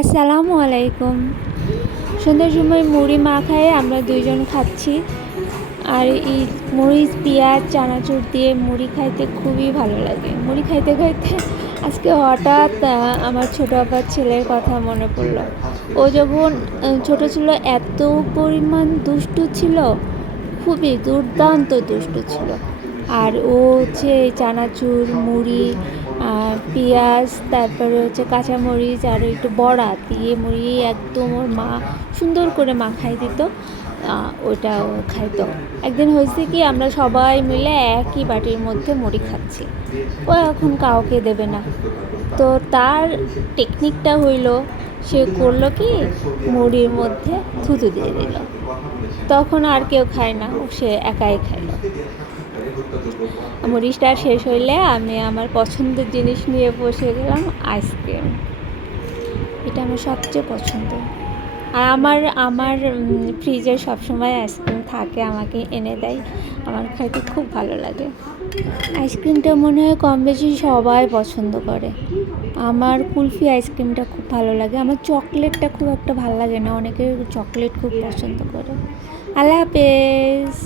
আসসালামু আলাইকুম। সন্ধ্যার সময় মুড়ি মাখায় আমরা দুইজন খাচ্ছি। আর এই মরিচ, পেঁয়াজ, চানাচুর দিয়ে মুড়ি খাইতে খুবই ভালো লাগে। মুড়ি খাইতে খাইতে আজকে হঠাৎ আমার ছোটো আপার ছেলের কথা মনে পড়লো। ও যখন ছোট ছিল এত পরিমাণ দুষ্টু ছিল, খুবই দুর্দান্ত দুষ্টু ছিল। আর ও হচ্ছে চানাচুর, মুড়ি, পেঁয়াজ, তারপরে হচ্ছে কাঁচামরিচ আর একটু বড়া দিয়ে মুড়ি একদম ওর মা সুন্দর করে মাখাই দিত, ওটা খাইতো। একদিন হয়েছে কি, আমরা সবাই মিলে একই বাটির মধ্যে মুড়ি খাচ্ছি, ও এখন কাউকে দেবে না। তো তার টেকনিকটা হইল, সে করলো কি, মুড়ির মধ্যে থুতু দিয়ে দিল। তখন আর কেউ খায় না, সে একাই খাইল। মুড়িটা শেষ হইলে আমি আমার পছন্দের জিনিস নিয়ে বসে গেলাম, আইসক্রিম। এটা আমার সবচেয়ে পছন্দ। আর আমার আমার ফ্রিজে সবসময় আইসক্রিম থাকে, আমাকে এনে দেয়, আমার খাইতে খুব ভালো লাগে। আইসক্রিমটা মনে হয় কম বেশি সবাই পছন্দ করে। আমার কুলফি আইসক্রিমটা খুব ভালো লাগে। আমার চকলেটটা খুব একটা ভালো লাগে না, অনেকে চকলেট খুব পছন্দ করে। আল্লাহ হাফেজ।